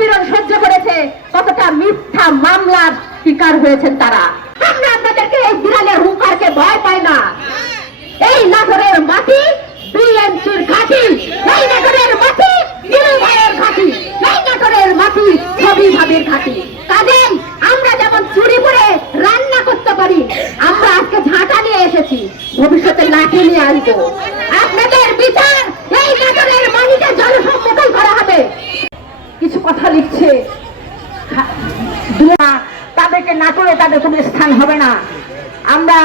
নিপীড়ন সহ্য করেছে, কতটা মিথ্যা মামলার শিকার হয়েছেন তারা। আমরা আপনাদেরকে এই বিড়ালের হুঙ্কারকে ভয় পাই না। এই নাগরের মাটি বিএনপির ঘাঁটি, এই নাগরের মাটি নীলু ভাইয়ের ঘাঁটি, এই নাগরের মাটি ছবি ভাবির ঘাঁটি। কাজেই আমরা যেমন চুরি করে রান্না করতে পারি, আমরা আজকে ঝাঁটা নিয়ে এসেছি, ভবিষ্যতে লাঠি নিয়ে আসবো। আপনাদের বিচার এই নাগরের মাটিতে জনসম্মুখীন করা হবে। কিছু কথা লিখছে, তাদেরকে না করে তাদের কোনো স্থান হবে না। আমরা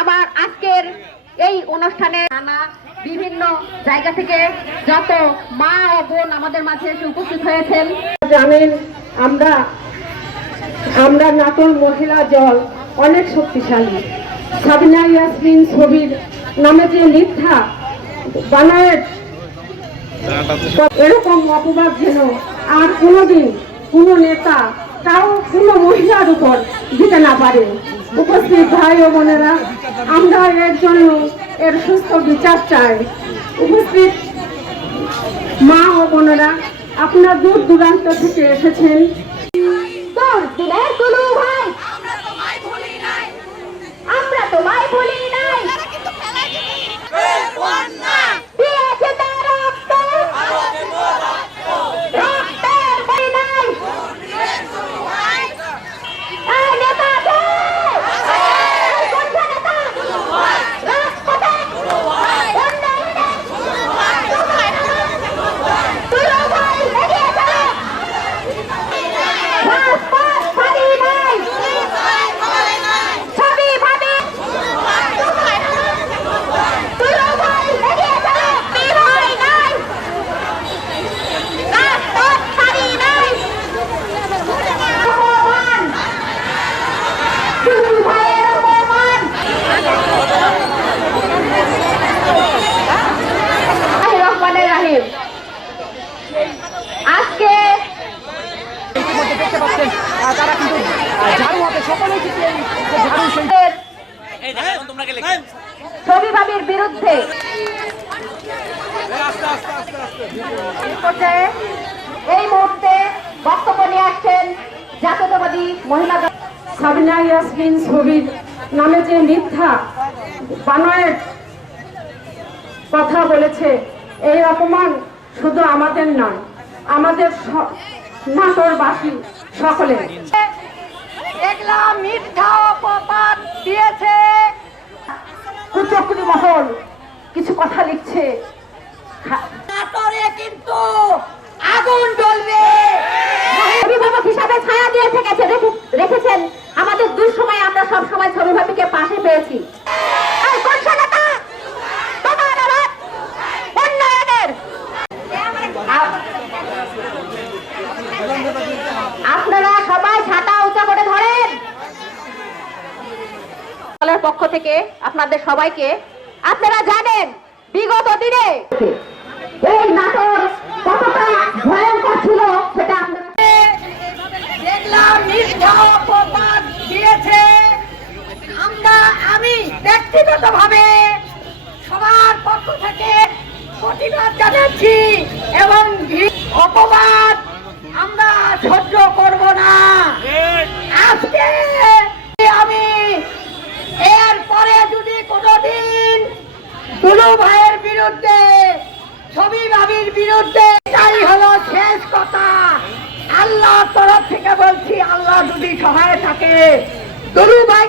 আবার আজকের এই অনুষ্ঠানে নানা বিভিন্ন জায়গা থেকে যত মা ও বোন আমাদের মাঝে এসে উপস্থিত হয়েছেন। জানেন আমরা নাটোর মহিলা দল অনেক শক্তিশালী। সাবিনা ইয়াসমিন ছবির নামে যে মিথ্যা বানায়, এরকম অপবাদ যেন আর কোনোদিন কোনো নেতা তাও কোনো মহিলার উপর দিতে না পারে। উপস্থিত ভাই ও বোনেরা, আমরা এর জন্য এর সুস্থ বিচার চাই। উপস্থিত মা ও বোনেরা, আপনারা দূর দূরান্ত থেকে এসেছেন। আমরা তোমায় ভুলি নাই। আজকে তারা কিন্তু ঝাড়ু হাতে সকলেই ছবি ভাবির বিরুদ্ধে এই মুহূর্তে বক্তব্য নিয়ে আসছেন জাতীয়তাবাদী মহিলা দল। সাবিনা ইয়াসমিন ছবির নামে যে মিথ্যা বানায় কথা বলেছে, এই অপমান শুধু আমাদের নয়, আমাদের নাটোরবাসী সকলে। এগুলা মিথ্যা অপবাদ দিয়েছে। কুচক্রী মহল কিছু কথা লিখছে, নাটোরে কিন্তু আগুন জ্বলবে। অভিভাবক হিসাবে ছায়া দিয়ে রেখেছেন আমাদের দুঃসময়ে। আমরা সব সময় ছবি ভাবিকে পাশে পেয়েছি। পক্ষ থেকে আপনাদের সবাইকে, আপনারা জানেন বিগত দিনে এই নাটোর কতটা ভয়ঙ্কর ছিল সেটা আপনারা দেখলাম নিষ্ঠপবাদ দিয়েছে। আমি ব্যক্তিগতভাবে সবার পক্ষ থেকে প্রতিবাদ জানাচ্ছি এবং অপবাদ আমরা সহ্য করব না। আজকে আমি এরপরে যদি কোনোদিন দুলু ভাইয়ের বিরুদ্ধে, ছবি ভাবির বিরুদ্ধে, এটাই হলো শেষ কথা। আল্লাহর তরফ থেকে বলছি, আল্লাহ যদি সহায় থাকে, দুলু ভাই